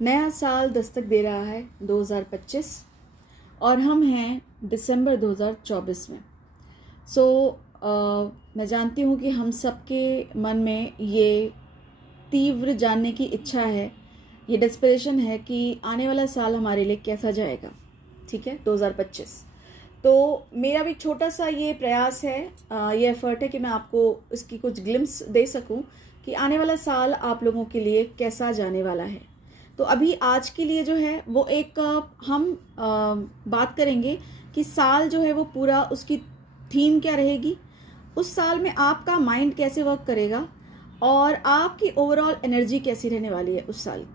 नया साल दस्तक दे रहा है 2025 और हम हैं दिसंबर 2024 में। मैं जानती हूँ कि हम सबके मन में ये तीव्र जानने की इच्छा है, ये डेस्परेशन है कि आने वाला साल हमारे लिए कैसा जाएगा। ठीक है, 2025। तो मेरा भी छोटा सा ये प्रयास है, ये एफर्ट है कि मैं आपको इसकी कुछ ग्लिम्स दे सकूं कि आने वाला साल आप लोगों के लिए कैसा जाने वाला है। तो अभी आज के लिए जो है वो एक हम बात करेंगे कि साल जो है वो पूरा उसकी थीम क्या रहेगी, उस साल में आपका माइंड कैसे वर्क करेगा और आपकी ओवरऑल एनर्जी कैसी रहने वाली है उस साल,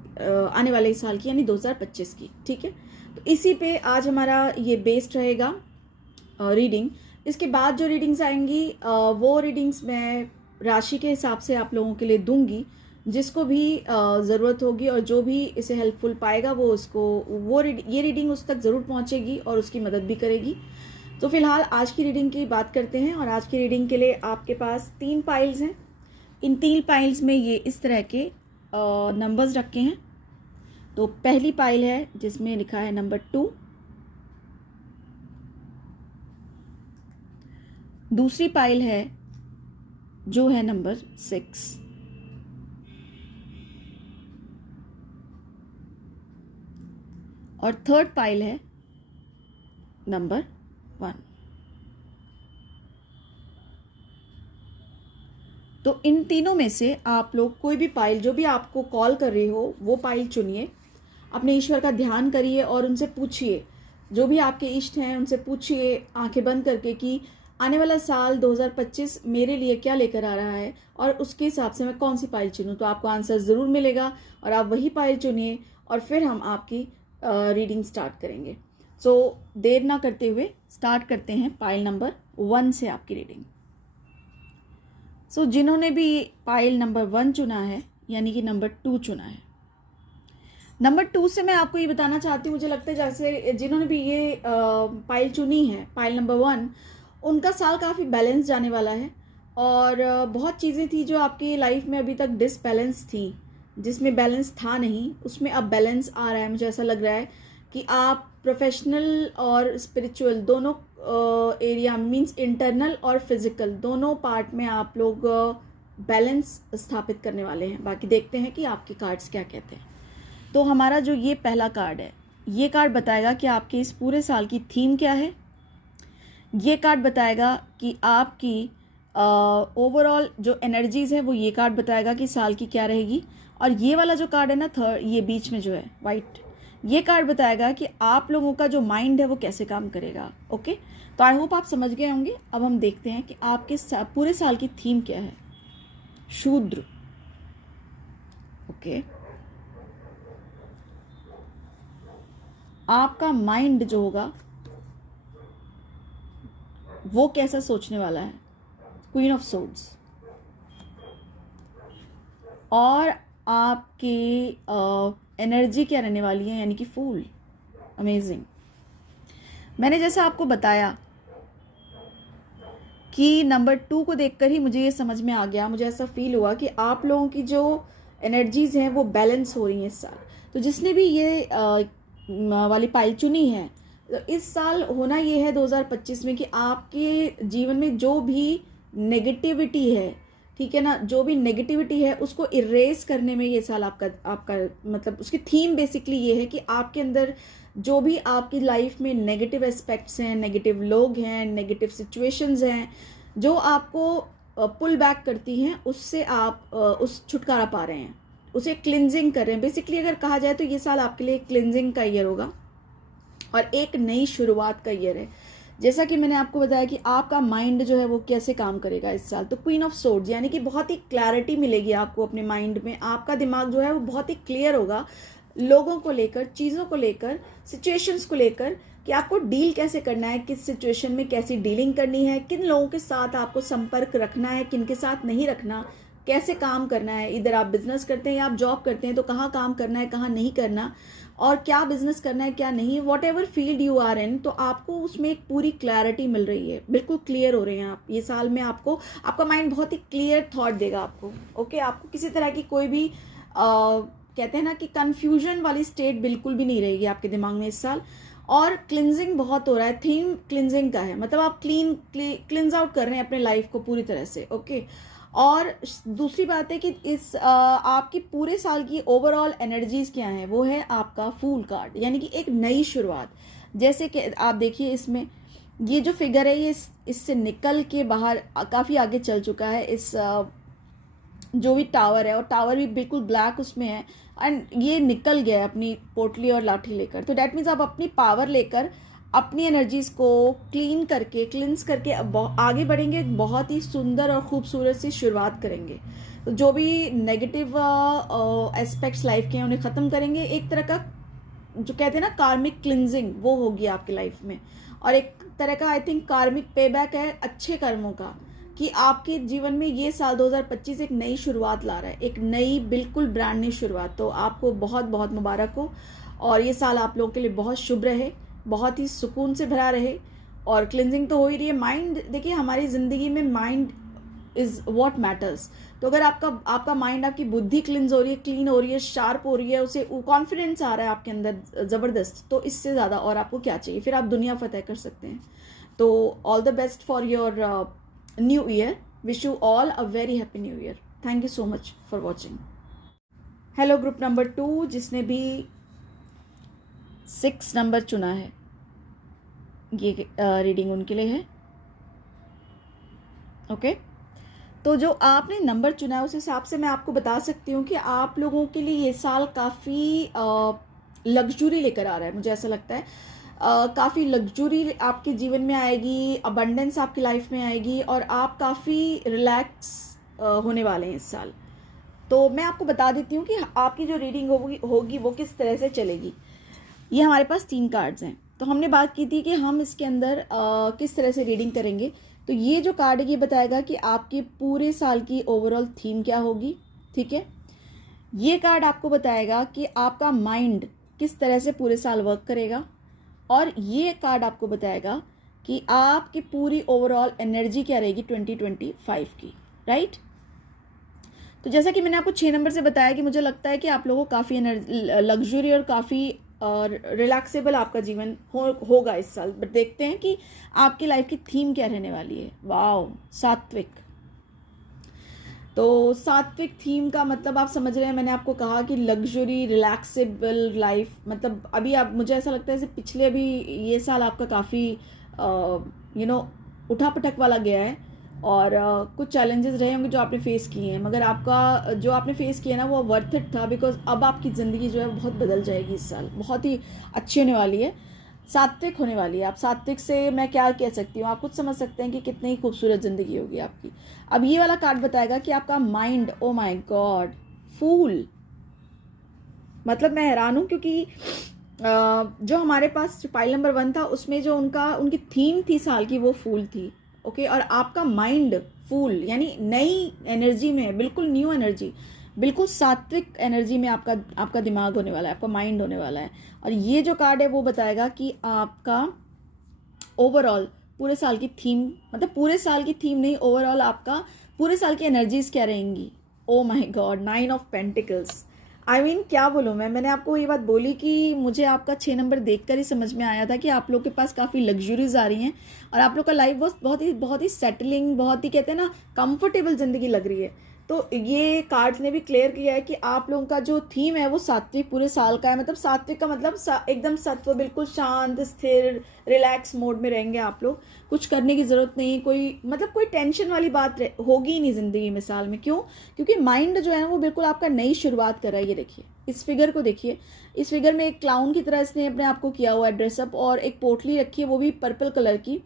आने वाले साल की, यानी 2025 की। ठीक है, तो इसी पे आज हमारा ये बेस्ड रहेगा रीडिंग। इसके बाद जो रीडिंग्स आएंगी वो रीडिंग्स मैं राशि के हिसाब से आप लोगों के लिए दूंगी, जिसको भी ज़रूरत होगी और जो भी इसे हेल्पफुल पाएगा वो ये रीडिंग उस तक ज़रूर पहुंचेगी और उसकी मदद भी करेगी। तो फिलहाल आज की रीडिंग की बात करते हैं और आज की रीडिंग के लिए आपके पास 3 पाइल्स हैं। इन 3 पाइल्स में ये इस तरह के नंबर्स रखे हैं। तो पहली पाइल है जिसमें लिखा है नंबर 2, दूसरी पाइल है जो है नंबर 6, और थर्ड पाइल है नंबर 1। तो इन तीनों में से आप लोग कोई भी पाइल, जो भी आपको कॉल कर रही हो, वो पाइल चुनिए, अपने ईश्वर का ध्यान करिए और उनसे पूछिए, जो भी आपके इष्ट हैं उनसे पूछिए आंखें बंद करके कि आने वाला साल 2025 मेरे लिए क्या लेकर आ रहा है और उसके हिसाब से मैं कौन सी पाइल चुनूं। तो आपको आंसर ज़रूर मिलेगा और आप वही पाइल चुनिए और फिर हम आपकी रीडिंग स्टार्ट करेंगे। देर ना करते हुए स्टार्ट करते हैं पाइल नंबर 1 से आपकी रीडिंग। जिन्होंने भी पाइल नंबर 1 चुना है, यानी कि नंबर 2 चुना है, नंबर 2 से मैं आपको ये बताना चाहती हूँ, मुझे लगता है जैसे जिन्होंने भी ये पाइल चुनी है, पाइल नंबर 1, उनका साल काफ़ी बैलेंस जाने वाला है और बहुत चीज़ें थी जो आपकी लाइफ में अभी तक डिसबैलेंस थी, जिसमें बैलेंस था नहीं, उसमें अब बैलेंस आ रहा है। मुझे ऐसा लग रहा है कि आप प्रोफेशनल और स्पिरिचुअल दोनों एरिया, मींस इंटरनल और फिजिकल दोनों पार्ट में आप लोग बैलेंस स्थापित करने वाले हैं। बाकी देखते हैं कि आपके कार्ड्स क्या कहते हैं। तो हमारा जो ये पहला कार्ड है, ये कार्ड बताएगा कि आपके इस पूरे साल की थीम क्या है। ये कार्ड बताएगा कि आपकी ओवरऑल जो एनर्जीज़ है वो ये कार्ड बताएगा कि साल की क्या रहेगी। और ये वाला जो कार्ड है ना, थर्ड, ये बीच में जो है वाइट, ये कार्ड बताएगा कि आप लोगों का जो माइंड है वो कैसे काम करेगा। ओके, तो आई होप आप समझ गए होंगे। अब हम देखते हैं कि आपके पूरे साल की थीम क्या है। शूद्र। ओके, आपका माइंड जो होगा वो कैसा सोचने वाला है। Queen of swords. और आपकी एनर्जी क्या रहने वाली है, यानी कि फूल। अमेजिंग। मैंने जैसा आपको बताया कि नंबर 2 को देखकर ही मुझे ये समझ में आ गया, मुझे ऐसा फील हुआ कि आप लोगों की जो एनर्जीज हैं वो बैलेंस हो रही हैं इस साल। तो जिसने भी ये वाली पाइल चुनी है, तो इस साल होना ये है 2025 में कि आपके जीवन में जो भी नेगेटिविटी है, ठीक है ना, जो भी नेगेटिविटी है उसको इरेज करने में ये साल आपका मतलब उसकी थीम बेसिकली ये है कि आपके अंदर जो भी आपकी लाइफ में नेगेटिव एस्पेक्ट्स हैं, नेगेटिव लोग हैं, नेगेटिव सिचुएशंस हैं जो आपको पुल बैक करती हैं, उससे आप उस छुटकारा पा रहे हैं, उसे क्लिनजिंग कर रहे हैं। बेसिकली अगर कहा जाए तो ये साल आपके लिए क्लिनजिंग का ईयर होगा और एक नई शुरुआत का ईयर है। जैसा कि मैंने आपको बताया कि आपका माइंड जो है वो कैसे काम करेगा इस साल। तो क्वीन ऑफ सोर्ड्स, यानी कि बहुत ही क्लैरिटी मिलेगी आपको अपने माइंड में। आपका दिमाग जो है वो बहुत ही क्लियर होगा लोगों को लेकर, चीज़ों को लेकर, सिचुएशंस को लेकर, कि आपको डील कैसे करना है, किस सिचुएशन में कैसी डीलिंग करनी है, किन लोगों के साथ आपको संपर्क रखना है, किन के साथ नहीं रखना, कैसे काम करना है। इधर आप बिजनेस करते हैं या आप जॉब करते हैं तो कहाँ काम करना है, कहाँ नहीं करना, और क्या बिजनेस करना है क्या नहीं, whatever field you are in, तो आपको उसमें एक पूरी क्लैरिटी मिल रही है, बिल्कुल क्लियर हो रहे हैं आप। ये साल में आपको आपका माइंड बहुत ही क्लियर थॉट देगा आपको। ओके, आपको किसी तरह की कोई भी कहते हैं ना कि कंफ्यूजन वाली स्टेट बिल्कुल भी नहीं रहेगी आपके दिमाग में इस साल। और क्लिनजिंग बहुत हो रहा है, थीम क्लिनजिंग का है, मतलब आप क्लिनज आउट कर रहे हैं अपने लाइफ को पूरी तरह से। ओके, और दूसरी बात है कि इस आपकी पूरे साल की ओवरऑल एनर्जीज क्या हैं, वो है आपका फूल कार्ड, यानी कि एक नई शुरुआत। जैसे कि आप देखिए इसमें ये जो फिगर है ये इससे निकल के बाहर काफ़ी आगे चल चुका है। इस जो भी टावर है, और टावर भी बिल्कुल ब्लैक उसमें है, एंड ये निकल गया है अपनी पोटली और लाठी लेकर। तो डैट मीन्स आप अपनी पावर लेकर अपनी एनर्जीज को क्लिंस करके आगे बढ़ेंगे, बहुत ही सुंदर और खूबसूरत सी शुरुआत करेंगे। तो जो भी नेगेटिव एस्पेक्ट्स लाइफ के हैं उन्हें ख़त्म करेंगे। एक तरह का जो कहते हैं ना कार्मिक क्लिनजिंग, वो होगी आपकी लाइफ में। और एक तरह का आई थिंक कार्मिक पेबैक है अच्छे कर्मों का, कि आपके जीवन में ये साल 2025 एक नई शुरुआत ला रहा है, एक नई बिल्कुल ब्रांड न्यू शुरुआत। तो आपको बहुत बहुत मुबारक हो, और ये साल आप लोगों के लिए बहुत शुभ रहे, बहुत ही सुकून से भरा रहे। और क्लिनजिंग तो हो ही रही है। माइंड, देखिए हमारी ज़िंदगी में माइंड इज़ व्हाट मैटर्स। तो अगर आपका माइंड, आपकी बुद्धि क्लिनज हो रही है, क्लीन हो रही है, शार्प हो रही है, उसे कॉन्फिडेंस आ रहा है आपके अंदर ज़बरदस्त, तो इससे ज़्यादा और आपको क्या चाहिए? फिर आप दुनिया फतेह कर सकते हैं। तो all the best for your new year, wish you all a very happy new year. Thank you so much for watching. Hello group number 2, जिसने भी 6 नंबर चुना है, ये रीडिंग उनके लिए है। ओके, तो जो आपने नंबर चुना है उस हिसाब से मैं आपको बता सकती हूँ कि आप लोगों के लिए ये साल काफ़ी लग्जरी लेकर आ रहा है। मुझे ऐसा लगता है काफ़ी लग्जरी आपके जीवन में आएगी, अबंडेंस आपकी लाइफ में आएगी, और आप काफ़ी रिलैक्स होने वाले हैं इस साल। तो मैं आपको बता देती हूँ कि आपकी जो रीडिंग होगी वो किस तरह से चलेगी। ये हमारे पास 3 कार्ड्स हैं। तो हमने बात की थी कि हम इसके अंदर किस तरह से रीडिंग करेंगे। तो ये जो कार्ड है ये बताएगा कि आपके पूरे साल की ओवरऑल थीम क्या होगी, ठीक है। ये कार्ड आपको बताएगा कि आपका माइंड किस तरह से पूरे साल वर्क करेगा, और ये कार्ड आपको बताएगा कि आपकी पूरी ओवरऑल एनर्जी क्या रहेगी 2025 की, राइट। तो जैसा कि मैंने आपको 6 नंबर से बताया कि मुझे लगता है कि आप लोगों को काफ़ी लग्जरी और काफ़ी रिलैक्सेबल आपका जीवन होगा इस साल। बट देखते हैं कि आपकी लाइफ की थीम क्या रहने वाली है। वाओ, सात्विक। तो सात्विक थीम का मतलब आप समझ रहे हैं, मैंने आपको कहा कि लग्जरी रिलैक्सेबल लाइफ, मतलब अभी आप, मुझे ऐसा लगता है जैसे पिछले अभी ये साल आपका काफ़ी उठा पटक वाला गया है, और कुछ चैलेंजेस रहे होंगे जो आपने फेस किए हैं, मगर आपका जो आपने फेस किया ना वो वर्थ इट था, बिकॉज अब आपकी ज़िंदगी जो है बहुत बदल जाएगी इस साल, बहुत ही अच्छी होने वाली है, सात्विक होने वाली है। आप सात्विक से मैं क्या कह सकती हूँ, आप खुद समझ सकते हैं कि कितनी ही खूबसूरत ज़िंदगी होगी आपकी। अब ये वाला कार्ड बताएगा कि आपका माइंड, ओ माय गॉड, फूल। मतलब मैं हैरान हूँ, क्योंकि जो हमारे पास पाइल नंबर 1 था उसमें जो उनकी थीम थी साल की वो फूल थी। ओके, और आपका माइंड फूल, यानी नई एनर्जी में, बिल्कुल न्यू एनर्जी, बिल्कुल सात्विक एनर्जी में आपका दिमाग होने वाला है, आपका माइंड होने वाला है। और ये जो कार्ड है वो बताएगा कि आपका ओवरऑल पूरे साल की थीम, मतलब पूरे साल की थीम नहीं, ओवरऑल आपका पूरे साल की एनर्जीज क्या रहेंगी। Oh my God, 9 of pentacles. I mean क्या बोलूँ मैंने आपको ये बात बोली कि मुझे आपका 6 नंबर देखकर ही समझ में आया था कि आप लोग के पास काफ़ी लग्जरीज आ रही हैं, और आप लोग का लाइफ बहुत ही सेटलिंग, बहुत ही कहते हैं ना कंफर्टेबल ज़िंदगी लग रही है। तो ये कार्ड्स ने भी क्लियर किया है कि आप लोगों का जो थीम है वो सात्विक पूरे साल का है। मतलब सात्विक का मतलब एकदम सत्व, बिल्कुल शांत, स्थिर, रिलैक्स मोड में रहेंगे आप लोग। कुछ करने की ज़रूरत नहीं, कोई टेंशन वाली बात होगी ही नहीं ज़िंदगी में साल में। क्यों? क्योंकि माइंड जो है वो बिल्कुल आपका नई शुरुआत कर रहा है। ये देखिए, इस फिगर को देखिए, इस फिगर में एक क्लाउन की तरह इसने अपने आप को किया हुआ है ड्रेसअप, और एक पोटली रखी है वो भी पर्पल कलर की,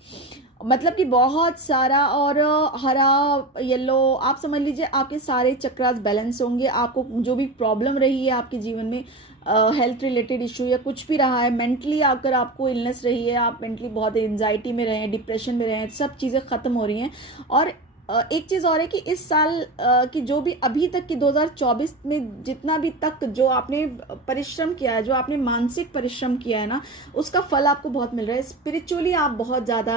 मतलब कि बहुत सारा, और हरा, येलो, आप समझ लीजिए आपके सारे चक्रास बैलेंस होंगे। आपको जो भी प्रॉब्लम रही है आपके जीवन में, हेल्थ रिलेटेड इशू या कुछ भी रहा है, मेंटली अगर आपको इलनेस रही है, आप मेंटली बहुत एंजाइटी में रहे हैं, डिप्रेशन में रहे हैं, सब चीज़ें ख़त्म हो रही हैं। और एक चीज़ और है कि इस साल की जो भी अभी तक की 2024 में जितना भी तक जो आपने परिश्रम किया है, जो आपने मानसिक परिश्रम किया है ना, उसका फल आपको बहुत मिल रहा है। स्पिरिचुअली आप बहुत ज़्यादा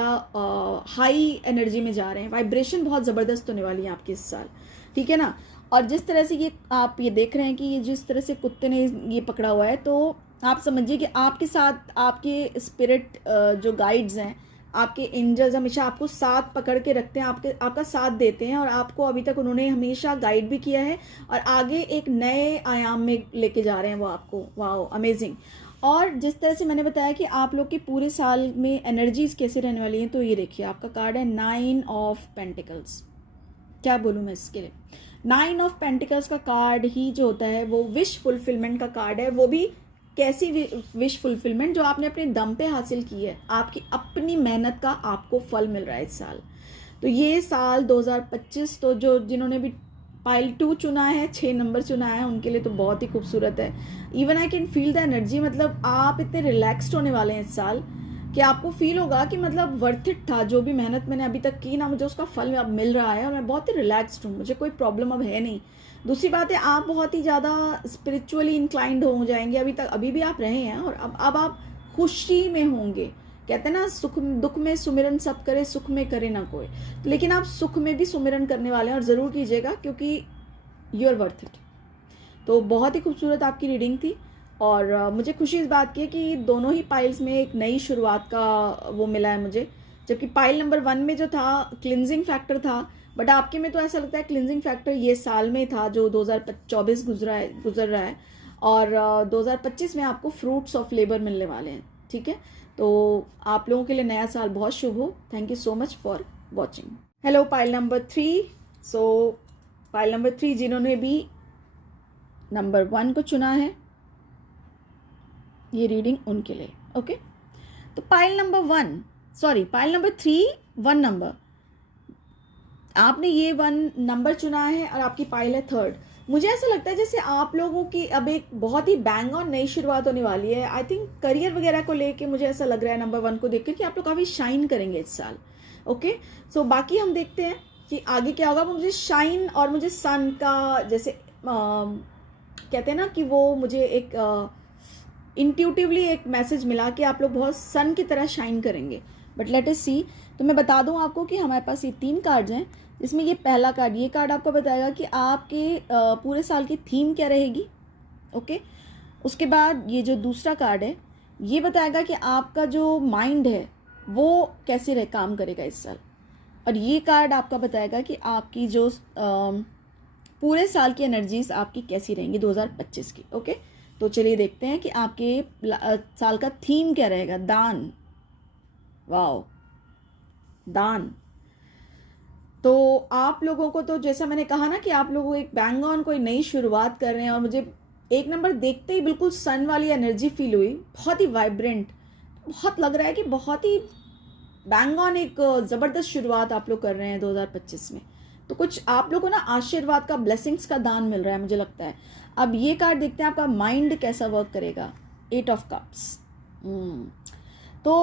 हाई एनर्जी में जा रहे हैं, वाइब्रेशन बहुत ज़बरदस्त होने वाली है आपकी इस साल, ठीक है ना। और जिस तरह से ये आप ये देख रहे हैं कि ये जिस तरह से कुत्ते ने ये पकड़ा हुआ है, तो आप समझिए कि आपके साथ आपके स्पिरिट जो गाइड्स हैं, आपके एंजल्स हमेशा आपको साथ पकड़ के रखते हैं, आपका साथ देते हैं, और आपको अभी तक उन्होंने हमेशा गाइड भी किया है और आगे एक नए आयाम में लेके जा रहे हैं वो आपको। Wow, amazing. और जिस तरह से मैंने बताया कि आप लोग की पूरे साल में एनर्जीज कैसे रहने वाली हैं, तो ये देखिए आपका कार्ड है 9 ऑफ पेंटिकल्स। क्या बोलूँ मैं इसके लिए, 9 ऑफ पेंटिकल्स का कार्ड ही जो होता है वो विश फुलफिलमेंट का कार्ड है। वो भी कैसी विश फुलफिलमेंट, जो आपने अपने दम पे हासिल की है, आपकी अपनी मेहनत का आपको फल मिल रहा है इस साल। तो ये साल 2025 तो जो जिन्होंने भी पाइल 2 चुना है, 6 नंबर चुना है, उनके लिए तो बहुत ही खूबसूरत है। Even I can feel the energy, मतलब आप इतने रिलैक्स्ड होने वाले हैं इस साल कि आपको फील होगा कि मतलब वर्थ इट था, जो भी मेहनत मैंने अभी तक की ना, मुझे उसका फल अब मिल रहा है और मैं बहुत ही रिलैक्स्ड हूँ, मुझे कोई प्रॉब्लम अब है नहीं। दूसरी बात है, आप बहुत ही ज़्यादा स्पिरिचुअली इंक्लाइंड हो जाएंगे, अभी भी आप रहे हैं, और अब आप खुशी में होंगे। कहते हैं ना, सुख दुख में सुमिरन सब करे, सुख में करे ना कोई। लेकिन आप सुख में भी सुमिरन करने वाले हैं, और ज़रूर कीजिएगा, क्योंकि यू आर वर्थ इट। तो बहुत ही खूबसूरत आपकी रीडिंग थी, और मुझे खुशी इस बात की है कि दोनों ही पाइल्स में एक नई शुरुआत का वो मिला है मुझे। जबकि पाइल नंबर 1 में जो था क्लिनजिंग फैक्टर था, बट आपके में तो ऐसा लगता है क्लिनजिंग फैक्टर ये साल में था जो 2024 गुजर रहा है, और 2025 में आपको फ्रूट्स ऑफ लेबर मिलने वाले हैं। ठीक है, तो आप लोगों के लिए नया साल बहुत शुभ हो। Thank you so much for watching. Hello pile number 3। So pile number 3 जिन्होंने भी नंबर 1 को चुना है, ये रीडिंग उनके लिए। ओके, तो पाइल नंबर 3 1 नंबर, आपने ये 1 नंबर चुना है और आपकी पाइल है 3rd। मुझे ऐसा लगता है जैसे आप लोगों की अब एक बहुत ही बैंग ऑन नई शुरुआत होने वाली है। आई थिंक करियर वगैरह को लेके मुझे ऐसा लग रहा है नंबर 1 को देखकर कि आप लोग काफ़ी शाइन करेंगे इस साल। ओके, सो बाकी हम देखते हैं कि आगे क्या होगा। मुझे शाइन और मुझे सन का जैसे कहते हैं ना कि वो मुझे एक इंट्यूटिवली एक मैसेज मिला कि आप लोग बहुत सन की तरह शाइन करेंगे। बट लेट अस सी। तो मैं बता दूं आपको कि हमारे पास ये 3 कार्ड्स हैं, जिसमें ये पहला कार्ड, ये कार्ड आपको बताएगा कि आपके पूरे साल की थीम क्या रहेगी। ओके, उसके बाद ये जो दूसरा कार्ड है, ये बताएगा कि आपका जो माइंड है वो कैसे काम करेगा इस साल। और ये कार्ड आपका बताएगा कि आपकी जो पूरे साल की एनर्जीज आपकी कैसी रहेंगी 2025 की। ओके, तो चलिए देखते हैं कि आपके साल का थीम क्या रहेगा। दान, वाओ, दान। तो आप लोगों को, तो जैसा मैंने कहा ना कि आप लोगों एक बैंग ऑन कोई नई शुरुआत कर रहे हैं, और मुझे 1 नंबर देखते ही बिल्कुल सन वाली एनर्जी फील हुई, बहुत ही वाइब्रेंट, बहुत लग रहा है कि बहुत ही बैंग ऑन एक ज़बरदस्त शुरुआत आप लोग कर रहे हैं 2025 में। तो कुछ आप लोगों को ना आशीर्वाद का, ब्लेसिंग्स का दान मिल रहा है मुझे लगता है। अब ये कार्ड देखते हैं आपका माइंड कैसा वर्क करेगा। 8 ऑफ कप्स। तो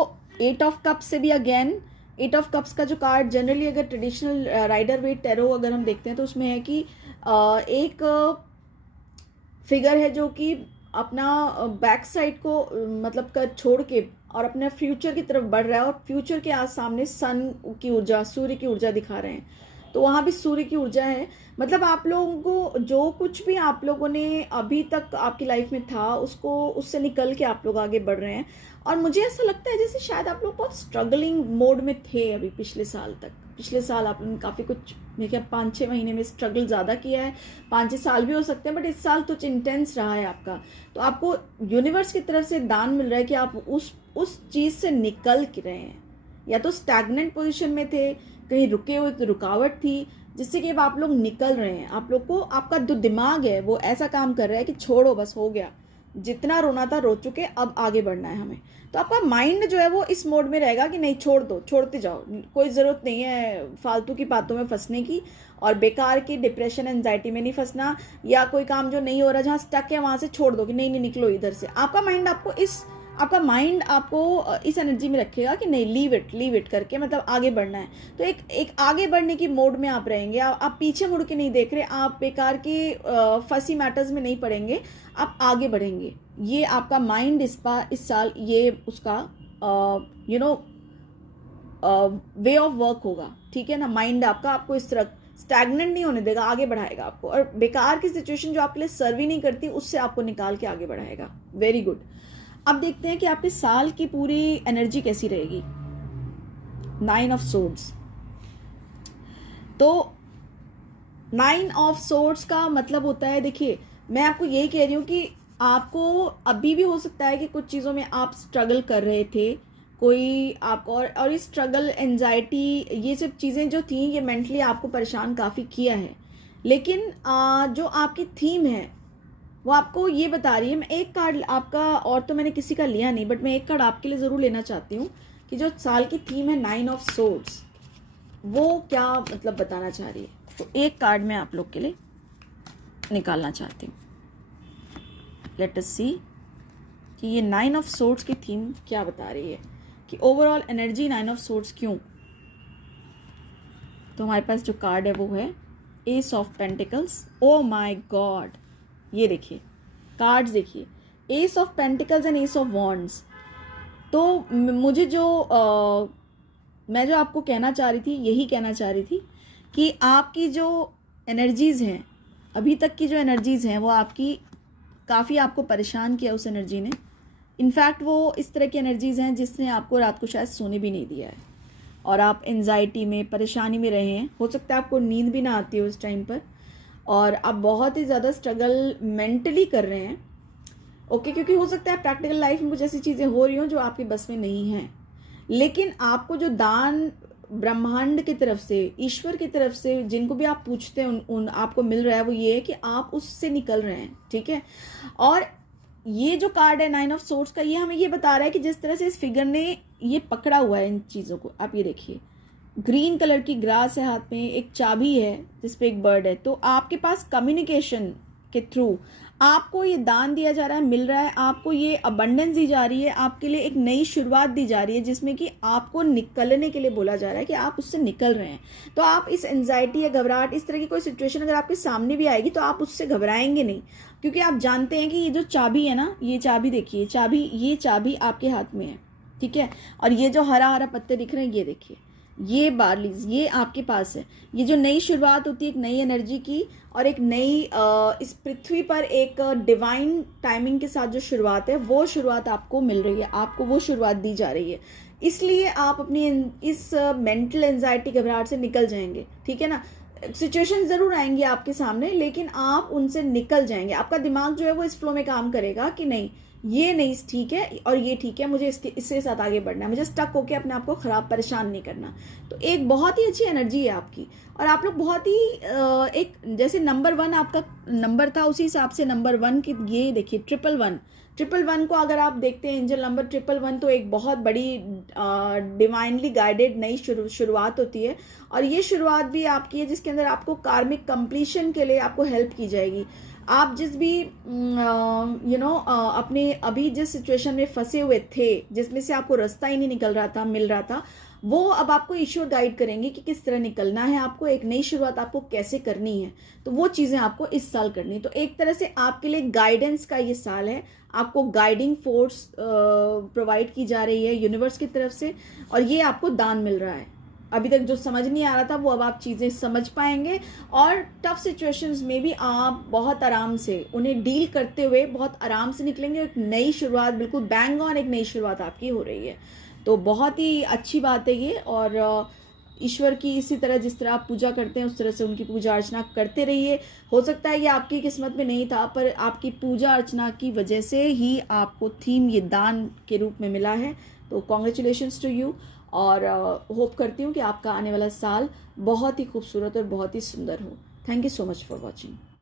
8 ऑफ कप्स से भी अगेन, 8 ऑफ कप्स का जो कार्ड जनरली अगर ट्रेडिशनल राइडर वेट टैरो अगर हम देखते हैं तो उसमें है कि एक फिगर है जो कि अपना बैक साइड को मतलब कर छोड़ के और अपने फ्यूचर की तरफ बढ़ रहा है, और फ्यूचर के आज सामने सन की ऊर्जा, सूर्य की ऊर्जा दिखा रहे हैं। तो वहाँ भी सूर्य की ऊर्जा है। मतलब आप लोगों को जो कुछ भी आप लोगों ने अभी तक आपकी लाइफ में था उससे निकल के आप लोग आगे बढ़ रहे हैं। और मुझे ऐसा लगता है जैसे शायद आप लोग बहुत स्ट्रगलिंग मोड में थे अभी पिछले साल तक। पिछले साल आप लोगों ने काफ़ी कुछ, मेरे ख्याल 5-6 महीने में स्ट्रगल ज़्यादा किया है, 5-6 साल भी हो सकते हैं, बट इस साल तो इंटेंस रहा है आपका। तो आपको यूनिवर्स की तरफ से दान मिल रहा है कि आप उस चीज़ से निकल के रहे हैं। या तो स्टैग्नेंट पोजीशन में थे, कहीं रुके हुए, तो रुकावट थी, जिससे कि अब आप लोग निकल रहे हैं। आप लोग को, आपका जो दिमाग है वो ऐसा काम कर रहा है कि छोड़ो, बस हो गया, जितना रोना था रो चुके, अब आगे बढ़ना है हमें। तो आपका माइंड जो है वो इस मोड में रहेगा कि नहीं, छोड़ दो, छोड़ते जाओ, कोई ज़रूरत नहीं है फालतू की बातों में फंसने की, और बेकार की डिप्रेशन एंजाइटी में नहीं फंसना, या कोई काम जो नहीं हो रहा, जहाँ स्टक है वहाँ से छोड़ दो कि नहीं निकलो इधर से। आपका माइंड आपको इस एनर्जी में रखेगा कि नहीं, लीव इट करके मतलब आगे बढ़ना है। तो एक आगे बढ़ने की मोड में आप रहेंगे। आप पीछे मुड़ के नहीं देख रहे, आप बेकार की फंसी मैटर्स में नहीं पड़ेंगे, आप आगे बढ़ेंगे। ये आपका माइंड इस साल ये उसका वे ऑफ वर्क होगा। ठीक है ना, माइंड आपको इस तरह स्टैग्नेंट नहीं होने देगा, आगे बढ़ाएगा आपको, और बेकार की सिचुएशन जो आपके लिए सर्व ही नहीं करती उससे आपको निकाल के आगे बढ़ाएगा। Very good. अब देखते हैं कि आपके साल की पूरी एनर्जी कैसी रहेगी। 9 ऑफ सोर्ड्स। तो 9 ऑफ सोर्ड्स का मतलब होता है, देखिए मैं आपको यही कह रही हूँ कि आपको अभी भी हो सकता है कि कुछ चीज़ों में आप स्ट्रगल कर रहे थे, कोई आपको और ये स्ट्रगल, एंजाइटी, ये सब चीज़ें जो थी ये मेंटली आपको परेशान काफ़ी किया है। लेकिन जो आपकी थीम है वो आपको ये बता रही है। मैं एक कार्ड आपका, और तो मैंने किसी का लिया नहीं, बट मैं एक कार्ड आपके लिए ज़रूर लेना चाहती हूँ कि जो साल की थीम है 9 ऑफ सोर्ड्स, वो क्या मतलब बताना चाह रही है। तो एक कार्ड मैं आप लोग के लिए निकालना चाहती हूँ। लेट अस सी कि ये 9 ऑफ सोर्ड्स की थीम क्या बता रही है, कि ओवरऑल एनर्जी 9 ऑफ सोर्ड्स क्यों। तो हमारे पास जो कार्ड है वो है S of pentacles. Oh my God, ये देखिए कार्ड्स, देखिए S of pentacles and S of wands. तो मुझे जो मैं जो आपको कहना चाह रही थी, यही कहना चाह रही थी कि आपकी जो एनर्जीज़ हैं, अभी तक की जो एनर्जीज़ हैं वो आपकी काफ़ी आपको परेशान किया उस एनर्जी ने। इनफैक्ट वो इस तरह की एनर्जीज़ हैं जिसने आपको रात को शायद सोने भी नहीं दिया है, और आप एंजाइटी में, परेशानी में रहे हैं। हो सकता है आपको नींद भी ना आती हो उस टाइम पर, और आप बहुत ही ज़्यादा स्ट्रगल मेंटली कर रहे हैं। ओके, क्योंकि हो सकता है प्रैक्टिकल लाइफ में कुछ ऐसी चीज़ें हो रही हों जो आपके बस में नहीं हैं, लेकिन आपको जो दान ब्रह्मांड की तरफ से, ईश्वर की तरफ से, जिनको भी आप पूछते हैं उन आपको मिल रहा है, वो ये है कि आप उससे निकल रहे हैं। ठीक है, और ये जो कार्ड है 9 ऑफ सोर्ड्स का, ये हमें ये बता रहा है कि जिस तरह से इस फिगर ने ये पकड़ा हुआ है इन चीज़ों को, आप ये देखिए ग्रीन कलर की ग्रास है हाथ में, एक चाबी है जिसपे एक बर्ड है। तो आपके पास कम्युनिकेशन के थ्रू आपको ये दान दिया जा रहा है, मिल रहा है, आपको ये अबंडेंस दी जा रही है, आपके लिए एक नई शुरुआत दी जा रही है, जिसमें कि आपको निकलने के लिए बोला जा रहा है कि आप उससे निकल रहे हैं। तो आप इस एंजाइटी या घबराहट, इस तरह की कोई सिचुएशन अगर आपके सामने भी आएगी तो आप उससे घबराएंगे नहीं, क्योंकि आप जानते हैं कि ये जो चाबी है ना, ये चाबी देखिए, ये चाबी आपके हाथ में है। ठीक है, और ये जो हरा हरा पत्ते दिख रहे हैं, ये देखिए, ये बार्लीज, ये आपके पास है। ये जो नई शुरुआत होती है एक नई एनर्जी की, और एक नई इस पृथ्वी पर एक डिवाइन टाइमिंग के साथ जो शुरुआत है, वो शुरुआत आपको मिल रही है, आपको वो शुरुआत दी जा रही है। इसलिए आप अपनी इस मेंटल एंजाइटी, घबराहट से निकल जाएंगे। ठीक है ना, सिचुएशन ज़रूर आएंगी आपके सामने, लेकिन आप उनसे निकल जाएंगे। आपका दिमाग जो है वो इस फ्लो में काम करेगा कि नहीं, ये नहीं ठीक है और ये ठीक है, मुझे इसके साथ आगे बढ़ना है, मुझे स्टक होकर अपने आप को ख़राब, परेशान नहीं करना। तो एक बहुत ही अच्छी एनर्जी है आपकी, और आप लोग बहुत ही एक, जैसे नंबर 1 आपका नंबर था, उसी हिसाब से नंबर 1 की ये देखिए 111 को अगर आप देखते हैं, एंजल नंबर 111, तो एक बहुत बड़ी डिवाइनली गाइडेड नई शुरुआत होती है। और ये शुरुआत भी आपकी है जिसके अंदर आपको कार्मिक कंप्लीशन के लिए आपको हेल्प की जाएगी। आप जिस भी अपने अभी जिस सिचुएशन में फंसे हुए थे, जिसमें से आपको रास्ता ही नहीं निकल रहा था, मिल रहा था, वो अब आपको ईश्वर गाइड करेंगे कि किस तरह निकलना है, आपको एक नई शुरुआत आपको कैसे करनी है। तो वो चीज़ें आपको इस साल करनी है। तो एक तरह से आपके लिए गाइडेंस का ये साल है, आपको गाइडिंग फोर्स प्रोवाइड की जा रही है यूनिवर्स की तरफ से, और ये आपको दान मिल रहा है। अभी तक जो समझ नहीं आ रहा था वो अब आप चीज़ें समझ पाएंगे, और टफ सिचुएशंस में भी आप बहुत आराम से उन्हें डील करते हुए बहुत आराम से निकलेंगे। एक नई शुरुआत, बिल्कुल बैंग ऑन एक नई शुरुआत आपकी हो रही है। तो बहुत ही अच्छी बात है ये, और ईश्वर की इसी तरह, जिस तरह आप पूजा करते हैं उस तरह से उनकी पूजा अर्चना करते रहिए। हो सकता है ये आपकी किस्मत में नहीं था, पर आपकी पूजा अर्चना की वजह से ही आपको थीम ये दान के रूप में मिला है। तो कॉन्ग्रेचुलेशंस टू यू, और होप करती हूँ कि आपका आने वाला साल बहुत ही खूबसूरत और बहुत ही सुंदर हो। Thank you so much for watching.